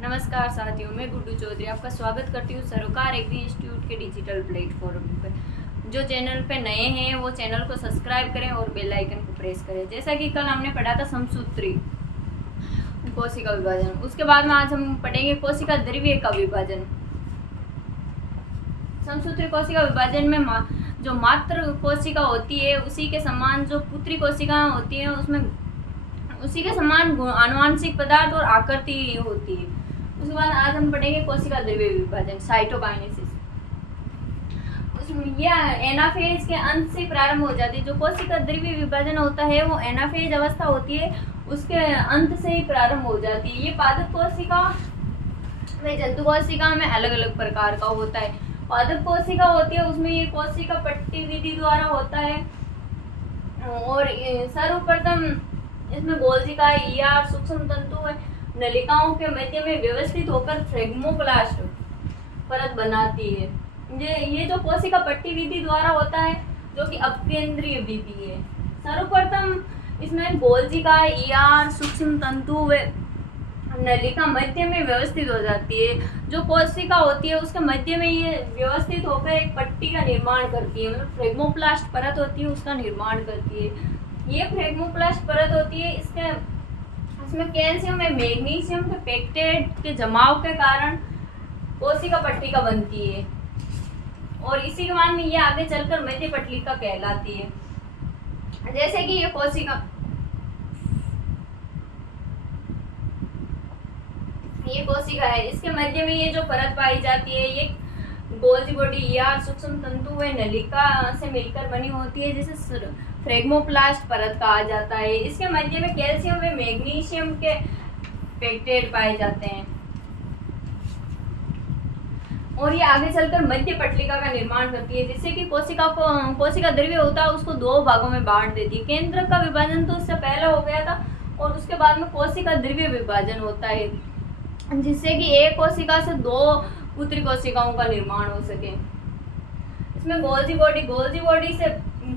नमस्कार साथियों, मैं गुड्डू चौधरी आपका स्वागत करती हूँ सरोकार एग्री इंस्टीट्यूट के डिजिटल प्लेटफॉर्म पर। जो चैनल पे नए हैं वो चैनल को सब्सक्राइब करें और बेल आइकन को प्रेस करें। जैसा कि कल हमने पढ़ा था समसूत्री कोशिका विभाजन, उसके बाद में आज हम पढ़ेंगे कोशिका द्रव्य का विभाजन। समसूत्री कोशिका विभाजन में जो मात्र कोशिका होती है उसी के समान जो पुत्री कोशिका होती है उसमें उसी के समान आनुवंशिक पदार्थ और आकृति होती है। उसके बाद आज हम पढ़ेंगे कोशिका द्रव्य विभाजन, साइटोकाइनेसिस। उसमें यह एनाफेज के अंत से प्रारंभ हो जाती है। जो कोशिका द्रव्य विभाजन होता है वो एनाफेज अवस्था होती है, उसके अंत से ही प्रारंभ हो जाती है। ये पादप कोशिका में जंतु कोशिका में अलग अलग प्रकार का होता है। पादप कोशिका होती है उसमें ये कोशिका पट्टी विधि द्वारा होता है और सर्वप्रथम इसमें गोल्जिका ईआर सूक्ष्म तंतु नलिकाओं के मध्य में व्यवस्थित होकर फ्रेगमोप्लास्ट परत बनाती है। ये जो कोशिका पट्टी विधि द्वारा होता है जो कि अपकेंद्रीय विधि है। सर्वप्रथम इसमें गोल्जिका ईआर सूक्ष्म तंतु व नलिका मध्य में व्यवस्थित हो जाती है। जो कोशिका होती है उसके मध्य में ये व्यवस्थित होकर एक पट्टी का निर्माण करती है, मतलब फ्रेगमोप्लास्ट परत होती है उसका निर्माण करती है। ये फ्रेगमोप्लास्ट परत होती है, इसमें कैल्शियम और मैग्नीशियम के पेक्टेट के जमाव के कारण कोशिका पट्टिका बनती है और इसी के बाद में ये आगे चलकर मध्य पट्टिका कहलाती है। जैसे कि ये कोशिका है, इसके मध्य में ये जो परत पाई जाती है ये गोल्जी बॉडी या सूक्ष्म तंतु व नलिका से मिलकर बनी होती है, जिसे फ्रेगमोप्लास्ट परत कहा जाता है। इसके मध्य में कैल्शियम व मैग्नीशियम के पेक्टेट पाए जाते हैं और ये आगे चलकर मध्य पट्टिका का निर्माण करती है, जिससे कि कोशिका द्रव्य होता है उसको दो भागों में बांट देती है। केंद्र का विभाजन तो इससे पहले हो गया था और उसके बाद में कोशिका द्रव्य विभाजन होता है, जिससे कि एक कोशिका से दो पुत्री कोशिकाओं का निर्माण हो सके। इसमें गोल्जी बॉडी से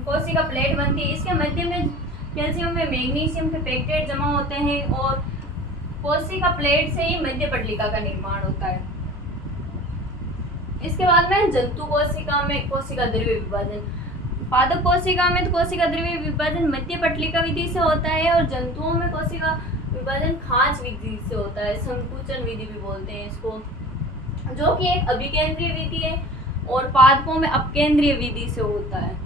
कोशिका प्लेट बनती है। इसके मध्य में कैल्शियम में मैग्नीशियम के पेक्टेट जमा होते हैं और कोशिका प्लेट से ही मध्य पट्टिका का निर्माण होता है। इसके बाद में जंतु कोशिका में कोशिका द्रव्य विभाजन। पादप कोशिका में तो कोशिका द्रव्य विभाजन मध्य पट्टिका विधि से होता है और जंतुओं में कोशिका विभाजन खांच विधि से होता है, संकुचन विधि भी बोलते हैं इसको, जो कि एक अभिकेंद्रीय विधि है और पादपों में अपकेंद्रीय विधि से होता है।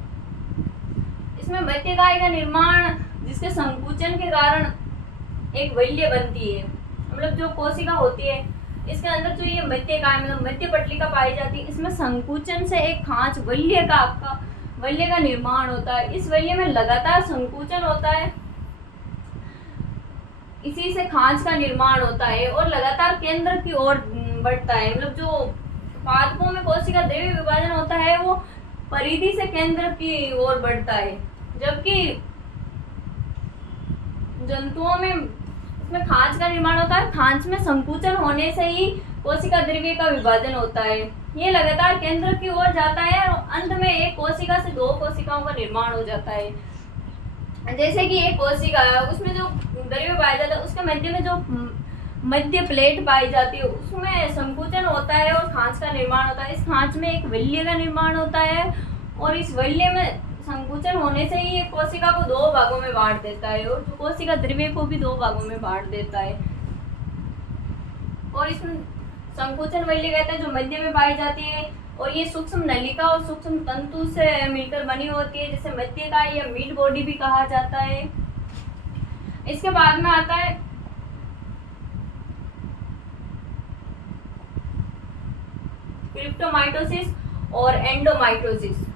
इसमें मध्यकाय का निर्माण जिसके संकुचन के कारण एक वल्य बनती है, मतलब जो कोशिका होती है इसके अंदर जो ये मध्यकाय मतलब मध्य पट्टिका पाई जाती है, इसमें संकुचन से एक खांच वल्य का निर्माण होता है। इस वल्य में लगातार संकुचन होता है, इसी से खांच का निर्माण होता है और लगातार केंद्र की ओर बढ़ता है। मतलब जो पादपों में कोशिका द्रव्य विभाजन होता है वो परिधि से केंद्र की ओर बढ़ता है, जबकि जंतुओं में इसमें खांच का निर्माण होता है। खांच में संकुचन होने से ही कोशिका द्रव्य का विभाजन होता है। ये लगातार केंद्र की ओर जाता है और अंत में एक कोशिका से दो कोशिकाओं का निर्माण हो जाता है। जैसे कि एक कोशिका है उसमें जो द्रव्य पाया जाता है उसके मध्य में जो मध्य प्लेट पाई जाती है उसमें संकुचन होता है और खांच का निर्माण होता है। इस खांच में एक वल्य का निर्माण होता है और इस वल्य में संकुचन होने से ही एक कोशिका को दो भागों में बांट देता है और कोशिका द्रव्य को भी दो भागों में बांट देता है। और इसमें संकुचन वल्य कहते हैं जो मध्य में पाई जाती है और ये सूक्ष्म नलिका और सूक्ष्म तंतु से मिलकर बनी होती है, जिसे मध्यकाय या मिड बॉडी भी कहा जाता है। इसके बाद में आता है क्रिप्टोमाइटोसिस और एंडोमाइटोसिस।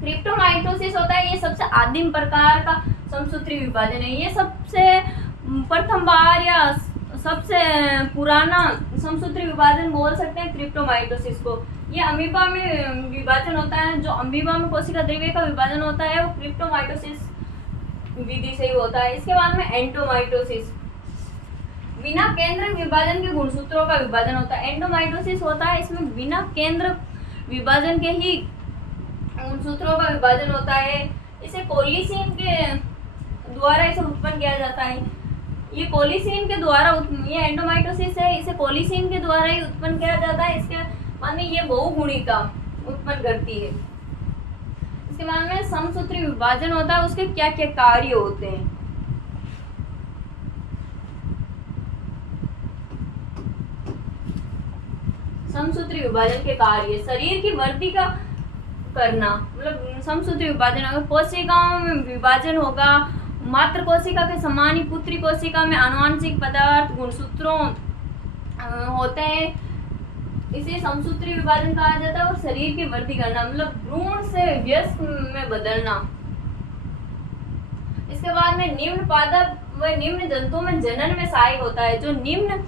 क्रिप्टोमाइटोसिस होता है ये सबसे आदिम प्रकार का समसूत्री विभाजन है। ये सबसे प्रथम बार या सबसे पुराना समसूत्री विभाजन बोल सकते हैं क्रिप्टोमाइटोसिस को। ये अमीबा में विभाजन होता है। जो अमीबा में कोशिका द्रव्य का विभाजन होता है वो क्रिप्टोमाइटोसिस विधि से ही होता है। इसके बाद में एंडोमाइटोसिस, बिना केंद्र विभाजन के गुणसूत्रों का विभाजन होता है। एंडोमाइटोसिस होता है इसमें बिना केंद्र विभाजन के ही गुणसूत्रों का विभाजन होता है। इसे कोलिसियम के द्वारा इसे उत्पन्न किया जाता है। ये कोलिसीन के द्वारा ये एंडोमाइटोसिस है, इसे कोलिसीन के द्वारा ही उत्पन्न किया जाता है। इसके माने ये बहुगुणिका उत्पन्न करती है। इसके बाद में समसूत्री विभाजन होता है, उसके क्या क्या कार्य होते हैं। समसूत्री विभाजन के कार्य, शरीर की वृद्धि का करना, मतलब समसूत्री विभाजन अगर कोशिकाओं में विभाजन होगा, मात्र कोशिका के समान ही पुत्री कोशिका में आनुवंशिक पदार्थ गुणसूत्रों होते हैं, इसे समसूत्री विभाजन कहा जाता है। और शरीर की वृद्धि करना मतलब भ्रूण से वयस्क में बदलना। इसके बाद में निम्न पादप व निम्न जंतुओं में जनन में सहायक होता है। जो निम्न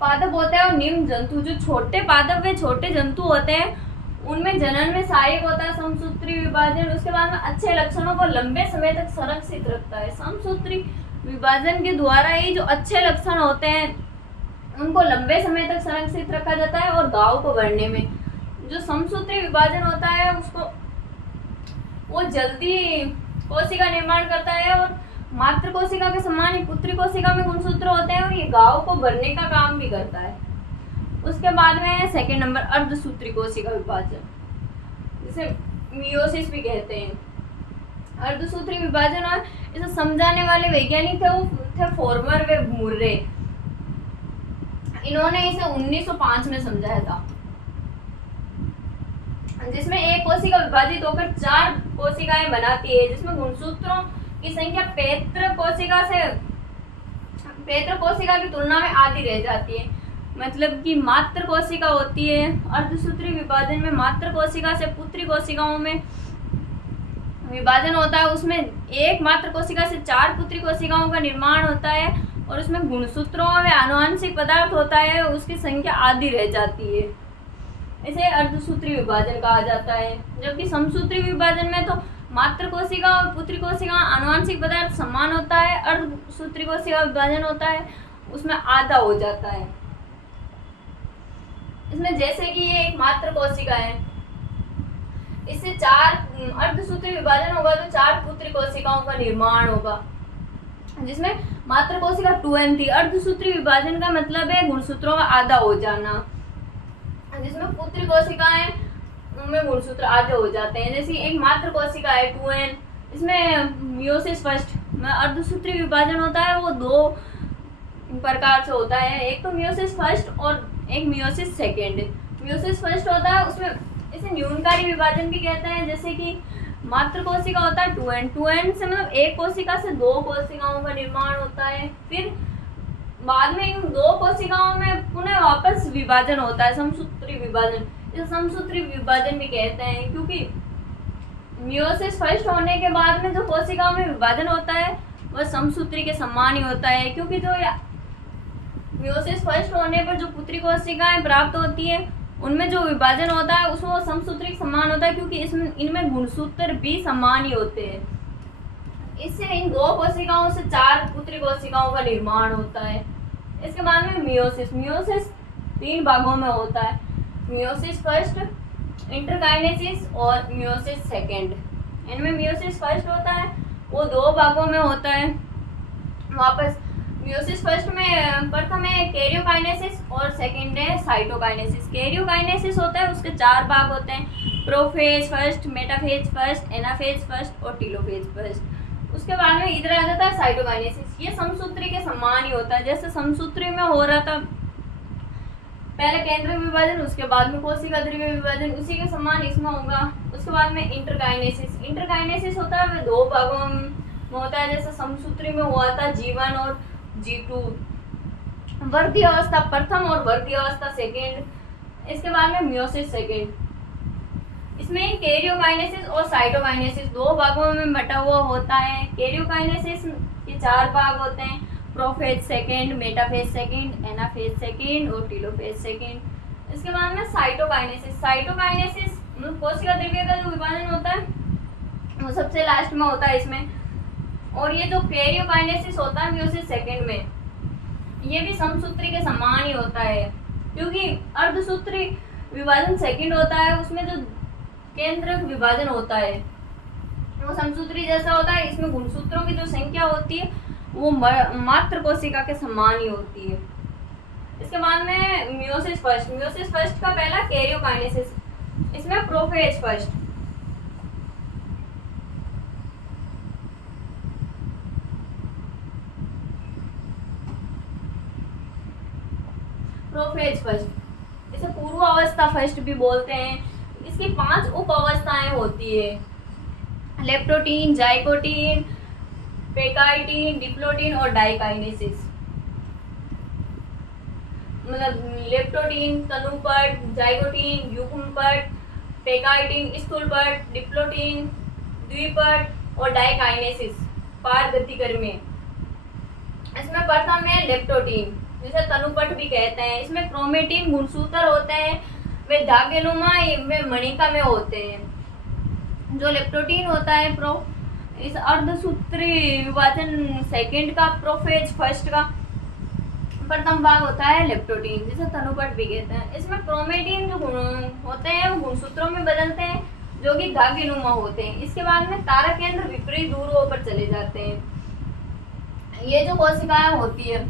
पादप होते हैं और निम्न जंतु, जो छोटे पादप व छोटे जंतु होते हैं उनमें जनन में सहायक होता है समसूत्री विभाजन। उसके बाद में अच्छे लक्षणों को लंबे समय तक संरक्षित रखता है। समसूत्री विभाजन के द्वारा ही जो अच्छे लक्षण होते हैं उनको लंबे समय तक संरक्षित रखा जाता है। और घाव को भरने में जो समसूत्री विभाजन होता है उसको वो जल्दी कोशिका निर्माण करता है और मात्र कोशिका के समान ही पुत्री कोशिका में गुणसूत्र होते हैं और ये घाव को भरने का काम भी करता है। उसके बाद में सेकंड नंबर अर्धसूत्री कोशिका विभाजन, जिसे मियोसिस भी कहते हैं। अर्धसूत्री विभाजन और इसे समझाने वाले वैज्ञानिक थे वो थे फॉर्मर व मुर्रे। इन्होंने इसे 1905 में समझाया था, जिसमें एक कोशिका विभाजित होकर 4 कोशिकाएं बनाती है, जिसमें गुणसूत्रों की संख्या पेत्र कोशिका की तुलना में आधी रह जाती है। मतलब कि मात्र कोशिका होती है अर्धसूत्री विभाजन में, मात्र कोशिका से पुत्री कोशिकाओं में विभाजन होता है। उसमें एक मात्र कोशिका से 4 पुत्री कोशिकाओं का निर्माण होता है और उसमें गुणसूत्रों में आनुवंशिक पदार्थ होता है, उसकी संख्या आधी रह जाती है। इसे अर्धसूत्री विभाजन कहा जाता है। जबकि समसूत्री विभाजन में तो मात्र कोशिका और पुत्री कोशिका आनुवंशिक पदार्थ समान होता है। अर्धसूत्री कोशिका विभाजन होता है उसमें आधा हो जाता है। इसमें जैसे कि ये एक मात्र कोशिका है, इससे 4 अर्धसूत्री विभाजन होगा तो 4 पुत्री कोशिकाओं का निर्माण होगा, जिसमें मात्र कोशिका 2n थी। अर्धसूत्री विभाजन का मतलब है गुणसूत्रों का आधा हो जाना, जिसमें पुत्री कोशिकाएं उनमें गुणसूत्र आधे हो जाते हैं। जैसे एक मात्र कोशिका है 2n, इसमें मियोसिस फर्स्ट में अर्धसूत्री विभाजन होता है, वो 2 प्रकार से होता है। एक तो मियोसिस फर्स्ट और एक मियोसिस सेकेंड। मियोसिस फर्स्ट होता है उसमें इसे न्यूनकारी विभाजन भी कहते हैं। जैसे कि मात्र कोशिका होता है 2n से मतलब एक कोशिका से 2 कोशिकाओं का निर्माण होता है। फिर बाद में इन 2 कोशिकाओं में पुनः वापस विभाजन होता है, समसूत्री विभाजन। इसे समसूत्री विभाजन भी कहते हैं, क्योंकि मियोसिस फर्स्ट होने के बाद में जो कोशिकाओं में विभाजन होता है वह समसूत्री के समान ही होता है। क्योंकि जो मियोसिस फर्स्ट होने पर जो पुत्री कोशिकाएं प्राप्त होती है उनमें जो विभाजन होता है उसमें वो समसूत्री के समान होता है, क्योंकि इसमें इनमें गुणसूत्र भी समान ही होते हैं। इससे इन 2 कोशिकाओं से 4 पुत्री कोशिकाओं का निर्माण होता है। इसके बाद में मियोसिस 3 भागों में होता है, मियोसिस फर्स्ट, इंटरकाइनेसिस और मियोसिस सेकेंड। इनमें मियोसिस फर्स्ट होता है वो 2 भागों में होता है। वापस मियोसिस फर्स्ट में प्रथम है कैरियोकाइनेसिस और सेकेंड है साइटोकाइनेसिस। कैरियोकाइनेसिस होता है उसके 4 भाग होते हैं, prophase first, metaphase first, anaphase first और टीलोफेज फर्स्ट। उसके बाद में इधर आ जाता है साइटोकाइनेसिस। ये समसूत्री के समान ही होता है, जैसे समसूत्री में हो रहा था पहले केंद्रक विभाजन, उसके बाद में कोशिका द्रव्य विभाजन, उसी के समान इसमें होगा। उसके बाद में इंटरकाइनेसिस होता है वह 2 भागों में होता है, जैसे समसूत्री में हुआ था G1 और G2। वृद्धि अवस्था प्रथम और वृद्धि अवस्था सेकेंड। इसके बाद में मियोसिस सेकेंड। इसमें कैरियोकाइनेसिस और साइटोकाइनेसिस 2 भागों में बटा हुआ होता है। कैरियोकाइनेसिस के 4 भाग होते हैं, prophase second, metaphase second, anaphase second और टीलोफेज सेकेंड। इसके बाद में साइटोकाइनेसिस कोशिका द्रव्य का जो विभाजन होता है वो सबसे लास्ट में होता है इसमें। और ये जो कैरियोकाइनेसिस होता है मियोसिस सेकेंड में, ये भी समसूत्री के समान ही होता है, क्योंकि अर्धसूत्री विभाजन सेकेंड होता है, उसमें जो केंद्रक विभाजन होता है वो समसूत्री जैसा होता है। इसमें गुणसूत्रों की जो संख्या होती है वो मात्र कोशिका के समान ही होती है। इसके बाद में मियोसिस फर्स्ट का पहला कैरियोकाइनेसिस, इसमें प्रोफेज फर्स्ट। प्रोफेज फर्स्ट, इसे पूर्व अवस्था फर्स्ट भी बोलते हैं। इसकी 5 उप अवस्थाएं होती है, लेप्टोटीन, जाइगोटीन, पेकाइटीन, डिप्लोटीन और डाइकाइनेसिस। मतलब लेप्टोटीन तनुपट, जाइगोटीन युग्मपट, पेकाइटीन स्थूलपट, डिप्लोटीन द्विपट और डाइकाइनेसिस पारगतिकर्मी। इसमें प्रथम है लेप्टोटीन, जिसे तनुपट भी कहते हैं। इसमें क्रोमेटिन गुणसूत्र होते हैं, वे धागेनुमा वे मणिका में होते हैं। जो लेप्टोटीन होता है इस अर्धसूत्री विभाजन सेकंड का प्रोफेज फर्स्ट का प्रथम भाग होता है लेप्टोटीन, जिसे तनुपट भी कहते हैं। इसमें क्रोमेटिन जो गुण होते हैं वो गुणसूत्रों में बदलते हैं, जो कि धागेनुमा होते हैं। इसके बाद में तारक केंद्र विपरीत ध्रुवों पर चले जाते हैं। ये जो कोशिकाएं होती है,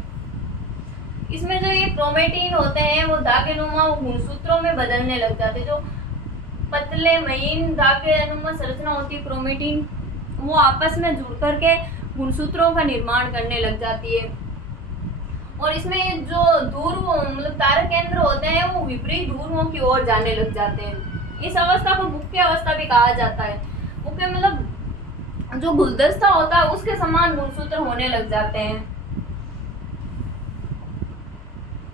इसमें जो ये क्रोमेटिन होते हैं वो धागेनुमा गुणसूत्रों में बदलने लग जाते हैं। जो पतले महीन धागेनुमा संरचना होती है क्रोमेटिन, वो आपस में जुड़ करके गुणसूत्रों का निर्माण करने लग जाती है। और इसमें जो ध्रुव मतलब तारक केंद्र होते हैं वो विपरीत ध्रुवों की ओर जाने लग जाते हैं। इस अवस्था को मुख्य अवस्था भी कहा जाता है। मुख्य मतलब जो गुलदस्ता होता है उसके समान गुणसूत्र होने लग जाते हैं।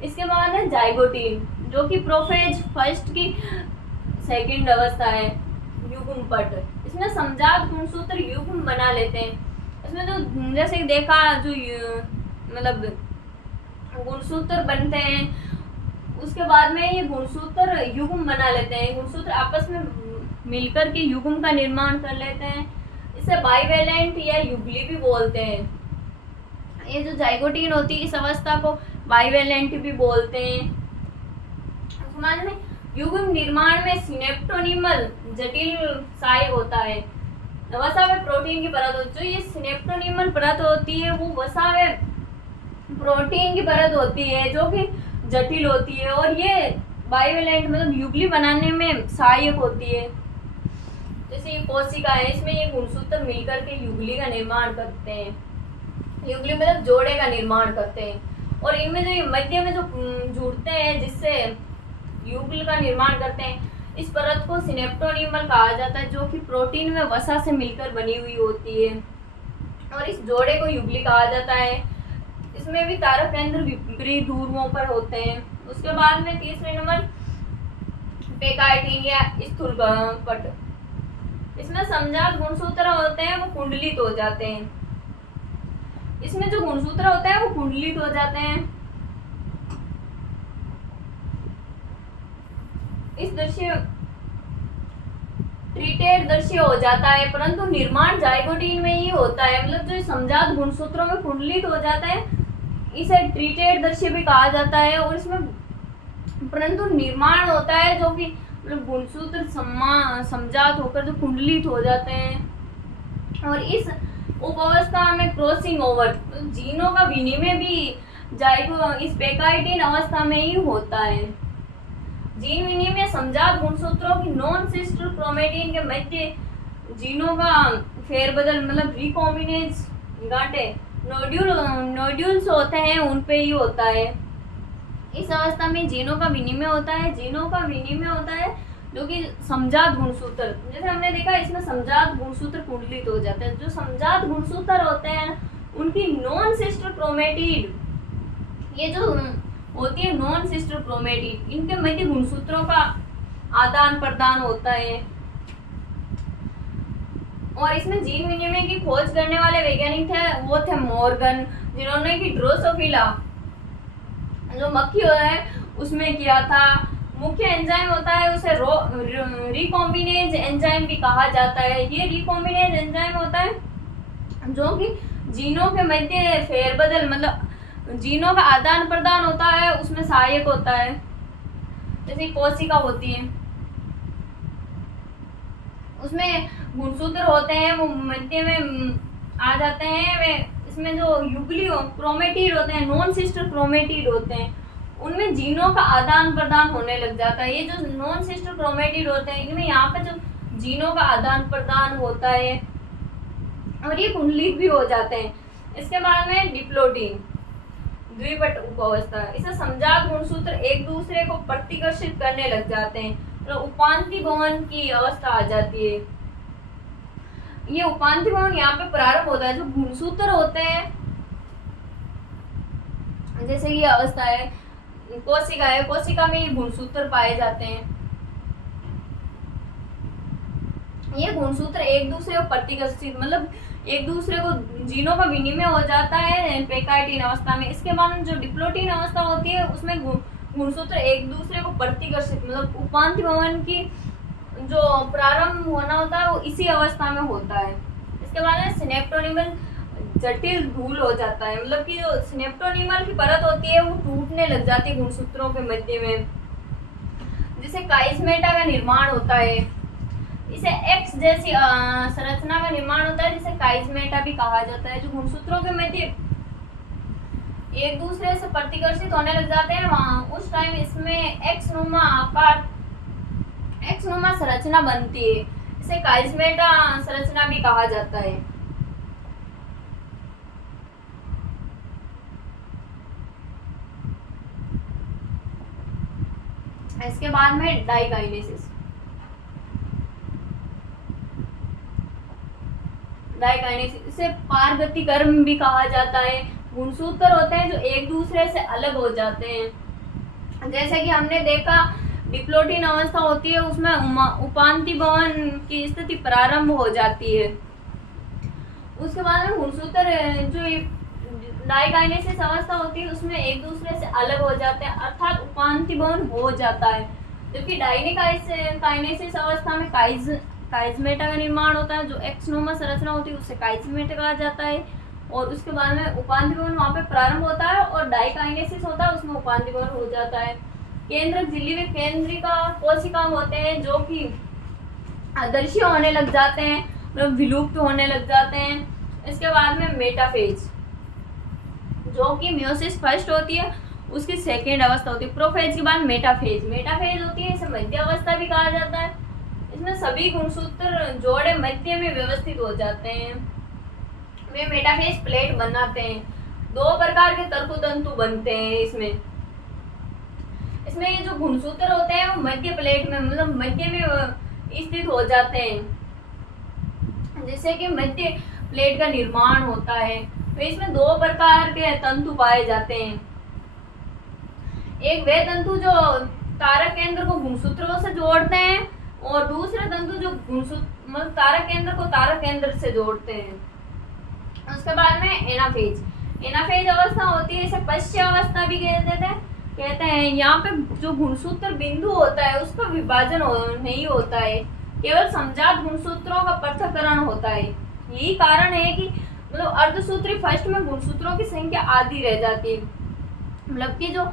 इसके बाद है जाइगोटीन, जो कि प्रोफेज फर्स्ट की सेकंड अवस्था है, युग्मपट। इसमें समजात गुणसूत्र युग्म बना लेते हैं। इसमें जो जैसे देखा जो मतलब गुणसूत्र बनते हैं, उसके बाद में ये गुणसूत्र युग्म बना लेते हैं। गुणसूत्र आपस में मिलकर के युग्म का निर्माण कर लेते हैं। इसे बाइवेलेंट या युगली भी बोलते हैं। ये जो जाइगोटीन होती है इस अवस्था को बाइवेलेंट भी बोलते हैं। समाज में युग्म निर्माण में सिनेप्टोनिमल जटिल सहायक होता है। वसा में प्रोटीन की परत होती है। जो ये सिनेप्टोनिमल परत होती है वो वसा में प्रोटीन की परत होती है, जो कि जटिल होती है, और ये बाइवेलेंट मतलब युगली बनाने में सहायक होती है। जैसे ये कोशिका है, इसमें ये गुणसूत्र मिलकर के युगली का निर्माण करते हैं। युगली मतलब जोड़े का निर्माण करते हैं। और इनमें जो ये मध्य में जो जुड़ते हैं जिससे युगल का निर्माण करते हैं, इस परत को सिनेप्टोनिमल कहा जाता है, जो कि प्रोटीन में वसा से मिलकर बनी हुई होती है। और इस जोड़े को युगली कहा जाता है। इसमें भी तारक केंद्र विपरीत ध्रुवों पर होते हैं। उसके बाद में तीसरे नंबर पेकाइटीन या स्थूलपट। इसमें समजात गुणसूत्र होते हैं वो कुंडलित हो जाते हैं। इसमें जो गुणसूत्र होते हैं वो कुंडलित हो जाते हैं। इस दृश्य ट्रीटेड दृश्य हो जाता है, परंतु निर्माण जाइगोटीन में ही होता है। मतलब जो समजात गुणसूत्रों में कुंडलित हो जाता है इसे ट्रीटेड दृश्य भी कहा जाता है। और इसमें परंतु निर्माण होता है जो कि मतलब गुणसूत्र समजात होकर जो कुंडलित हो जाते हैं। और इस उपावस्था में क्रॉसिंग ओवर जीनों का विनिमय भी जाइगो इस पेकाइटीन अवस्था में ही होता है। जीन विनिमय समजात गुणसूत्रों की नॉन सिस्टर क्रोमेटिन के मध्य जीनों का फेरबदल मतलब रिकॉम्बिनेज गांठे नोड्यूल्स होते हैं उन पे ही होता है। इस अवस्था में जीनों का विनिमय होता है। जीनों का विनिमय होता है जो कि समजात गुणसूत्र, जैसे हमने देखा इसमें समजात गुणसूत्र कुंडलित हो जाते हैं। जो समजात गुणसूत्र होते हैं उनकी नॉन सिस्टर क्रोमेटिड, ये जो होती है नॉन सिस्टर क्रोमेटिड, इनके मध्य गुणसूत्रों का आदान प्रदान होता है। और इसमें जीन विनिमय की खोज करने वाले वैज्ञानिक थे वो थे मॉर्गन, जिन्होंने कि ड्रोसोफिला जो मक्खी है उसमें किया था। मुख्य एंजाइम होता है उसे रिकॉम्बिनेज एंजाइम भी कहा जाता है। ये रिकॉम्बिनेज एंजाइम होता है जो कि जीनों के मध्य फेरबदल मतलब जीनों का आदान प्रदान होता है, उसमें सहायक होता है। जैसे कोशिका होती है उसमें गुणसूत्र होते हैं वो मध्य में आ जाते हैं, वे इसमें जो युगली क्रोमेटिड होते हैं, नॉन सिस्टर क्रोमेटिड होते हैं, उनमें जीनों का आदान प्रदान होने लग जाता है। ये जो नॉन सिस्टर क्रोमेटिड होते हैं इनमें यहाँ पे जो जीनों का आदान प्रदान होता है और ये कुंडलित भी हो जाते हैं। इसके बाद में डिप्लोडीन द्विपट उपावस्था, इसे समजात गुणसूत्र एक दूसरे को प्रतिकर्षित करने लग जाते हैं, तो उपांति भवन की अवस्था आ जाती है। ये उपांति भवन यहाँ पे प्रारंभ होता है। जो गुणसूत्र होते हैं, जैसे ये अवस्था है, कोशिका है, कोशिका में ये गुणसूत्र पाए जाते हैं। ये गुणसूत्र एक दूसरे को प्रतिकर्षित, मतलब एक दूसरे को जीनों का विनिमय हो जाता है पेकाइटिन अवस्था में। इसके बाद जो डिप्लोटिन अवस्था होती है उसमें गुणसूत्र एक दूसरे को प्रतिकर्षित, मतलब उपांति भवन की जो प्रारंभ होना होता है वो इसी अवस्था में होता है। इसके बाद सिनेप्टोनिमल जटिल धूल हो जाता है, मतलब कि जो सिनेप्टोनिमल की परत होती है वो टूटने लग जाती है गुणसूत्रों के मध्य में, जिससे काइस्मेटा का निर्माण होता है। इसे एक्स जैसी संरचना का निर्माण होता है, जिसे काइस्मेटा भी कहा जाता है। जो गुणसूत्रों के मध्य एक दूसरे से प्रतिकर्षित होने लग जाते हैं वहां उस टाइम इसमें एक्स नुमा आकार, एक्स नुमा संरचना बनती है। इसे काइस्मेटा संरचना भी कहा जाता है। इसके बाद में डाइकाइनेसिस, डाइकाइनेसिस इसे पारगतिकर्म भी कहा जाता है। गुणसूत्र होते हैं जो एक दूसरे से अलग हो जाते हैं। जैसे कि हमने देखा डिप्लोटिन अवस्था होती है उसमें उपांति भवन की स्थिति प्रारंभ हो जाती है। उसके बाद में गुणसूत्र जो डाइकाइनेसिस अवस्था होती है उसमें एक दूसरे से अलग हो जाते हैं, अर्थात उपांति भवन हो जाता है। जबकि डाइकाइनेसिस अवस्था में काइस्मेटा का निर्माण होता है। जो एक्सनोमा संरचना होती है उसे काइस्मेटा कहा जाता है, और उसके बाद में उपांति भवन वहाँ पे प्रारंभ होता है, और डाइकाइनेसिस होता है उसमें उपांति भवन हो जाता है। केंद्रक झिल्ली में केंद्रिका कोशिका होते हैं जो कि अदृश्य होने लग जाते हैं, मतलब विलुप्त होने लग जाते हैं। इसके बाद में मेटाफेज, जो कि म्योसिस फर्स्ट होती है उसकी सेकेंड अवस्था होती है। प्रोफेज के बाद मेटाफेज, मेटाफेज होती है, इसे मध्य अवस्था भी कहा जाता है। इसमें सभी गुणसूत्र जोड़े मध्य में व्यवस्थित हो जाते हैं। वे मेटाफेज प्लेट बनाते हैं। दो प्रकार के तर्कुतंतु बनते हैं इसमें ये जो गुणसूत्र होते हैं वो मध्य प्लेट में, मतलब मध्य में स्थित हो जाते हैं, जिससे कि मध्य प्लेट का निर्माण होता है। तो इसमें दो प्रकार के तंतु पाए जाते हैं। एक वे तंतु जो तारक केंद्र को गुणसूत्रों से जोड़ते हैं, और दूसरे तंतु जो मतलब तारक केंद्र को तारक केंद्र से जोड़ते हैं। उसके बाद में एनाफेज, एनाफेज अवस्था होती है, इसे पश्य अवस्था भी कहते हैं। यहाँ पे जो गुणसूत्र बिंदु होता है उसका विभाजन नहीं होता है, केवल समजात गुणसूत्रों का पृथक्करण होता है। यही कारण है कि मतलब अर्धसूत्री फर्स्ट में गुणसूत्रों की संख्या आधी रह जाती है, मतलब कि जो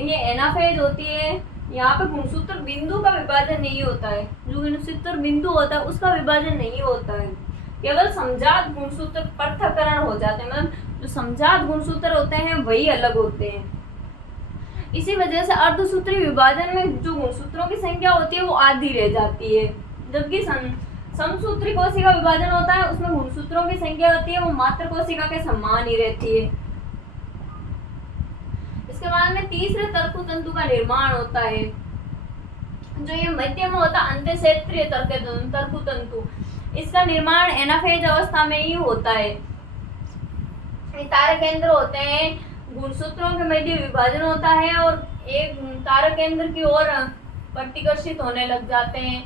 ये एनाफेज होती है यहाँ पे गुणसूत्र बिंदु का विभाजन नहीं होता है। जो गुणसूत्र बिंदु होता है उसका विभाजन नहीं होता है, केवल समजात गुणसूत्र पृथक्करण हो जाते हैं, मतलब जो समजात गुणसूत्र होते हैं वही अलग होते हैं। इसी वजह से अर्धसूत्री विभाजन में जो गुणसूत्रों की संख्या होती है वो आधी रह जाती है, जबकि समसूत्री कोशिका विभाजन होता है उसमें गुणसूत्रों की संख्या होती है वो मात्र कोशिका के समान ही रहती है। इसके बाद में तीसरे तर्कुतंतु का निर्माण होता है, जो ये मध्य में होता है अंतःक्षेत्रीय तर्कुतंतु। इसका निर्माण एनाफेज अवस्था में ही होता है। तारक केंद्र होते हैं, गुणसूत्रों के मध्य विभाजन होता है और एक तारक केंद्र की ओर प्रतिकर्षित होने लग जाते हैं,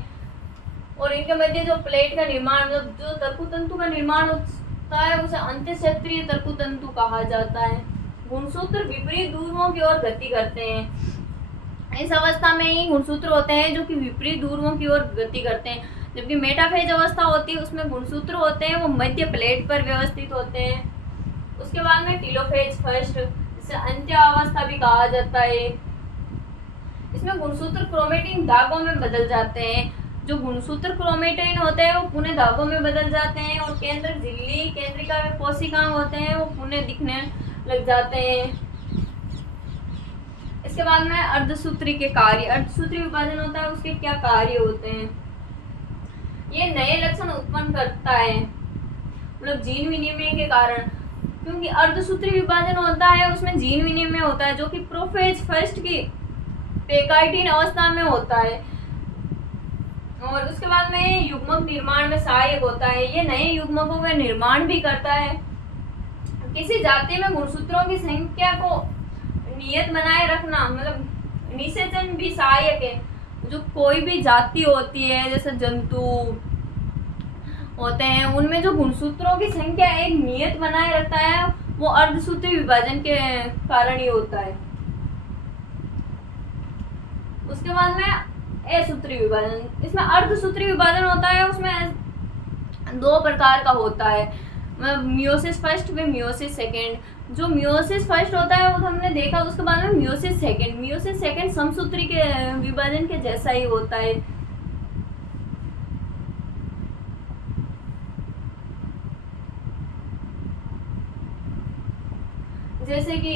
और इनके मध्य जो प्लेट का निर्माण, जो तर्कुतंतु का निर्माण होता है उसे अंतःक्षेत्रीय तर्कुतंतु कहा जाता है। गुणसूत्र विपरीत ध्रुवों की ओर गति करते हैं। इस अवस्था में ही गुणसूत्र होते हैं जो कि विपरीत ध्रुवों की ओर गति करते हैं। जबकि मेटाफेज अवस्था होती है उसमें गुणसूत्र होते हैं वो मध्य प्लेट पर व्यवस्थित होते हैं। उसके बाद में टेलोफेज फर्स्ट, इसे अंत्य अवस्था भी कहा जाता है। इसमें गुणसूत्र क्रोमेटिन धागों में बदल जाते हैं। जो गुणसूत्र क्रोमेटिन होते हैं वो पुनः धागों में बदल जाते हैं और केंद्रक झिल्ली केंद्रिका में कोशिकाएं होते हैं वो पुनः दिखने लग जाते हैं। इसके बाद में अर्धसूत्री के कार्य, अर्धसूत्री विभाजन होता है उसके क्या कार्य होते हैं। ये नए लक्षण उत्पन्न करता है मतलब जीन विनिमय के कारण, क्योंकि अर्धसूत्री विभाजन होता है उसमें जीन विनिमय होता है जो कि प्रोफेज फर्स्ट की पेकाइटिन अवस्था में होता है। और उसके बाद में युग्मक निर्माण में सहायक होता है, ये नए युग्मकों का निर्माण भी करता है। किसी जाति में गुणसूत्रों की संख्या को नियत बनाए रखना मतलब निषेचन भी सहायक है। जो कोई भी जाति होती है जैसे जंतु होते हैं उनमें जो गुणसूत्रों की संख्या एक नियत बनाए रखता है वो अर्धसूत्री विभाजन के कारण ही होता है। उसके बाद में असूत्री विभाजन, इसमें अर्धसूत्री विभाजन होता है उसमें दो प्रकार का होता है, मियोसिस फर्स्ट व मियोसिस सेकेंड। जो मियोसिस फर्स्ट होता है वो हमने देखा, उसके बाद में मियोसिस सेकेंड समसूत्री के विभाजन के जैसा ही होता है। जैसे कि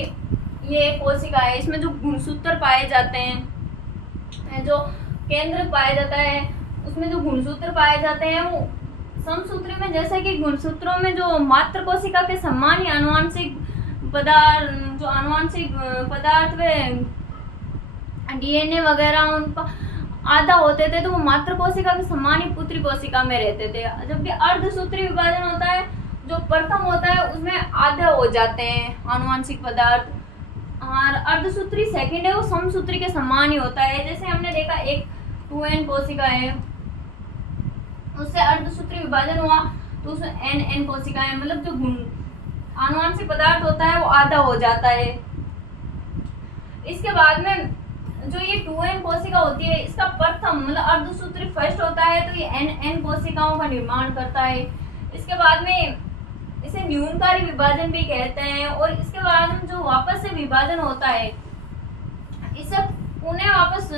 ये कोशिका है, इसमें जो गुणसूत्र पाए जाते हैं, जो केंद्र पाया जाता है उसमें जो गुणसूत्र पाए जाते हैं वो समसूत्री में, जैसे कि गुणसूत्रों में जो मात्र कोशिका के समान ही आनुवांशिक पदार्थ व डीएनए वगैरह उनका आधा होते थे तो वो मात्र कोशिका के समान ही पुत्री कोशिका में रहते थे। जबकि अर्धसूत्री विभाजन होता है जो प्रथम होता है उसमें आधा हो जाते हैं आनुवांशिक पदार्थ, और अर्धसूत्री सेकंड है वो समसूत्री के समान ही होता है। जैसे हमने देखा एक 2n कोशिका है उससे अर्धसूत्री विभाजन हुआ तो उसमें n कोशिका है, मतलब जो आनुवांशिक पदार्थ होता है वो आधा हो जाता है। इसके बाद में जो ये 2n कोशिका होती है इसका प्रथम मतलब अर्धसूत्री फर्स्ट होता है तो ये n कोशिकाओं का निर्माण करता है। इसके बाद में इसे न्यूनकारी विभाजन भी कहते हैं। और इसके बाद में जो वापस से विभाजन होता है इससे पुनः वापस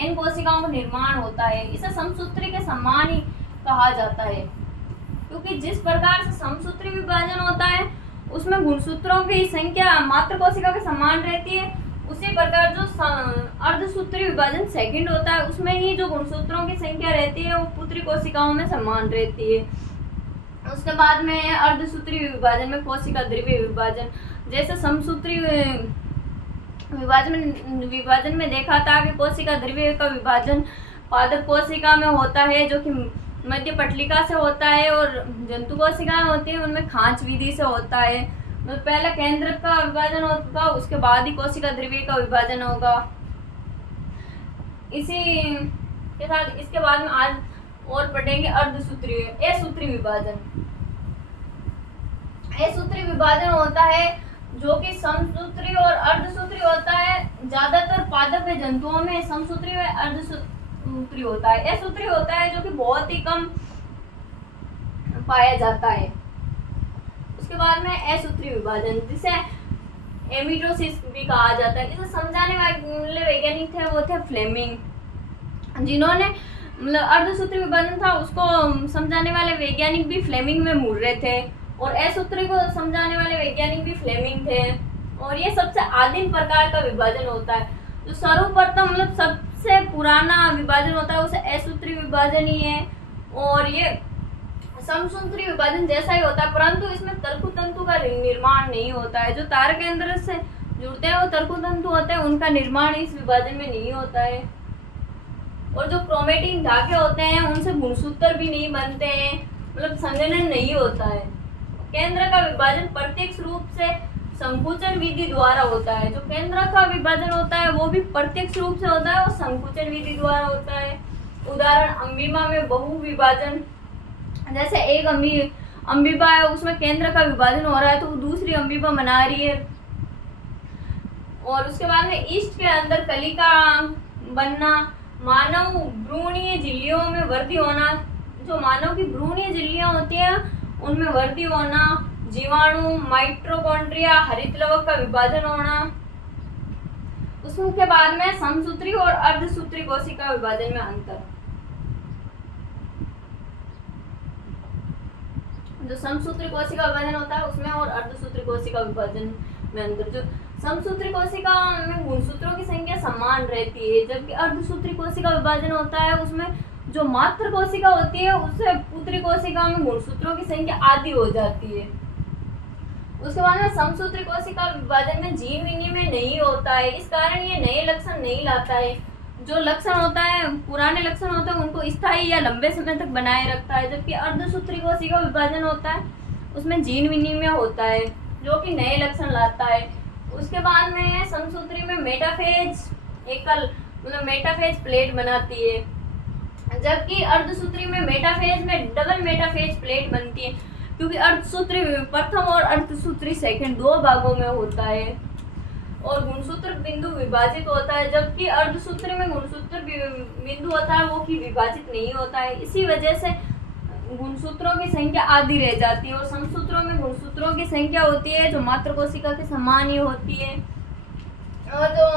n कोशिकाओं का निर्माण होता है। इसे समसूत्री के समान ही कहा जाता है, क्योंकि जिस प्रकार से समसूत्री विभाजन होता है उसमें गुणसूत्रों की संख्या मात्र कोशिका के समान रहती है, उसी प्रकार जो अर्धसूत्री विभाजन सेकंड होता है उसमें ही जो गुणसूत्रों की संख्या रहती है वो पुत्री कोशिकाओं में समान रहती है। उसके बाद में अर्धसूत्री विभाजन में कोशिका द्रव्य विभाजन, जैसे समसूत्री विभाजन में देखा था कि कोशिका द्रव्य का विभाजन पादप कोशिका में होता है जो कि मध्य पटलिका से होता है, और जंतु कोशिकाएं होती हैं उनमें खांच विधि से होता है। तो पहला केंद्र का विभाजन होगा उसके बाद ही कोशिका द्रव्य का विभाजन होगा। इसी के साथ इसके बाद में आज और पढ़ेंगे असूत्री विभाजन। असूत्री विभाजन होता है जो कि समसूत्री और अर्धसूत्री होता है। ज्यादातर पादप व जंतुओं में समसूत्री व अर्धसूत्री होता है। असूत्री होता है जो कि बहुत ही कम पाया जाता है। उसके बाद में असूत्री विभाजन जिसे एमिटोसिस भी कहा जाता है। इसे समझाने वाले वैज्ञानिक थे वो थे फ्लेमिंग, जिन्होंने मतलब अर्धसूत्री विभाजन था उसको समझाने वाले वैज्ञानिक भी फ्लेमिंग में मुड़ रहे थे, और असूत्री को समझाने वाले वैज्ञानिक भी फ्लेमिंग थे। और ये सबसे आदिम प्रकार का विभाजन होता है। जो सर्वप्रथम मतलब सबसे पुराना विभाजन होता है उसे असूत्री विभाजन ही है, और ये समसूत्री विभाजन जैसा ही होता है, परंतु इसमें तर्कुतंतु का निर्माण नहीं होता है। जो तार केंद्र से जुड़ते हैं वो तर्कुतंतु होते हैं, उनका निर्माण इस विभाजन में नहीं होता है। और जो क्रोमेटिन धागे होते हैं उनसे गुणसूत्र भी नहीं बनते हैं, मतलब संघनन नहीं होता है। केंद्र का विभाजन प्रत्यक्ष रूप से संकुचन विधि द्वारा होता है। जो केंद्र का विभाजन होता है वो भी प्रत्यक्ष रूप से होता है और संकुचन विधि द्वारा होता है। उदाहरण अमीबा में बहु विभाजन, जैसे एक अमीबा है उसमें केंद्र का विभाजन हो रहा है तो वो दूसरी अमीबा बना रही है। और उसके बाद में ईस्ट के अंदर कलिका बनना, मानव भ्रूणीय झिल्लियों में वृद्धि होना, जो मानव की भ्रूणीय झिल्लियां होती हैं उनमें वृद्धि होना, जीवाणु, माइटोकॉन्ड्रिया, हरित लवक का विभाजन होना। उसके बाद में समसूत्री और अर्धसूत्री कोशिका विभाजन में अंतर। जो समसूत्री कोशिका विभाजन होता है उसमें और अर्धसूत्री कोशिका विभाजन में अंतर। जो समसूत्री कोशिका में गुणसूत्रों की संख्या समान रहती है, जबकि अर्धसूत्री कोशिका विभाजन होता है उसमें जो मात्र कोशिका होती है उससे पुत्री कोशिका में गुणसूत्रों की संख्या आधी हो जाती है। उसके बाद में समसूत्री कोशिका विभाजन में जीन विनिमय नहीं होता है, इस कारण ये नए लक्षण नहीं लाता है। जो लक्षण होता है, पुराने लक्षण होते हैं उनको स्थायी या लंबे समय तक बनाए रखता है, जबकि अर्धसूत्री कोशिका विभाजन होता है उसमें जीन विनिमय होता है जो कि नए लक्षण लाता है। उसके बाद में समसूत्री में मेटाफेज एकल मतलब मेटाफेज प्लेट बनाती है, जबकि अर्धसूत्री में मेटाफेज में डबल मेटाफेज प्लेट बनती है, क्योंकि अर्धसूत्री प्रथम और अर्धसूत्री सेकंड दो भागों में होता है और गुणसूत्र बिंदु विभाजित होता है, जबकि अर्धसूत्री में गुणसूत्र बिंदु होता है वो कि विभाजित नहीं होता है। इसी वजह से गुणसूत्रों की संख्या आधी रह जाती है और समसूत्रों में गुणसूत्रों की संख्या होती है जो मात्र कोशिका के समान ही होती है। और जो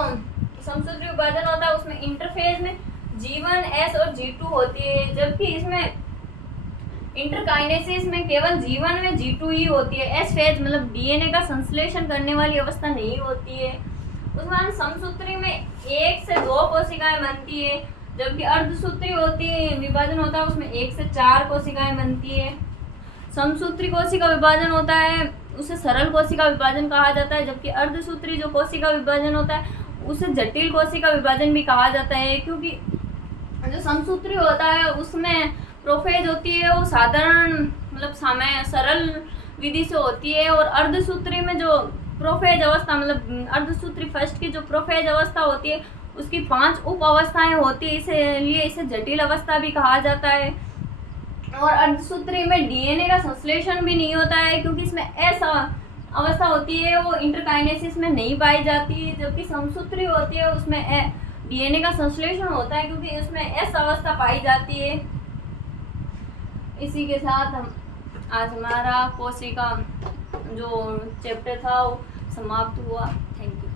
समसूत्री विभाजन होता है उसमें इंटरफेज में G1, S और G2 होती है, जबकि इसमें इंटरकाइनेसिस में केवल G1 में G2 ही होती है। S फेज मतलब डीएनए का संश्लेषण करने वाली अवस्था नहीं होती है। उसके बाद समसूत्री में 1 से 2 कोशिकाएं बनती है, जबकि अर्धसूत्री होती है विभाजन होता है उसमें 1 से 4 कोशिकाएं बनती है। समसूत्री कोशिका विभाजन होता है उसे सरल कोशिका विभाजन कहा जाता है, जबकि अर्धसूत्री जो कोशिका विभाजन होता है उसे जटिल कोशिका विभाजन भी कहा जाता है, क्योंकि जो समसूत्री होता है उसमें प्रोफेज होती है वो साधारण मतलब समय सरल विधि से होती है, और अर्धसूत्री में जो प्रोफेज अवस्था मतलब अर्धसूत्री फर्स्ट की जो प्रोफेज अवस्था होती है उसकी 5 उप अवस्थाएं होती है, इसलिए इसे जटिल अवस्था भी कहा जाता है। और अर्धसूत्री में डीएनए का संश्लेषण भी नहीं होता है, क्योंकि इसमें ऐसा अवस्था होती है वो इंटरकाइनेसिस में नहीं पाई जाती, जबकि समसूत्री होती है उसमें डीएनए का संश्लेषण होता है क्योंकि उसमें एस अवस्था पाई जाती है। इसी के साथ हम आज हमारा कोशिका जो चैप्टर था वो समाप्त हुआ। Thank you.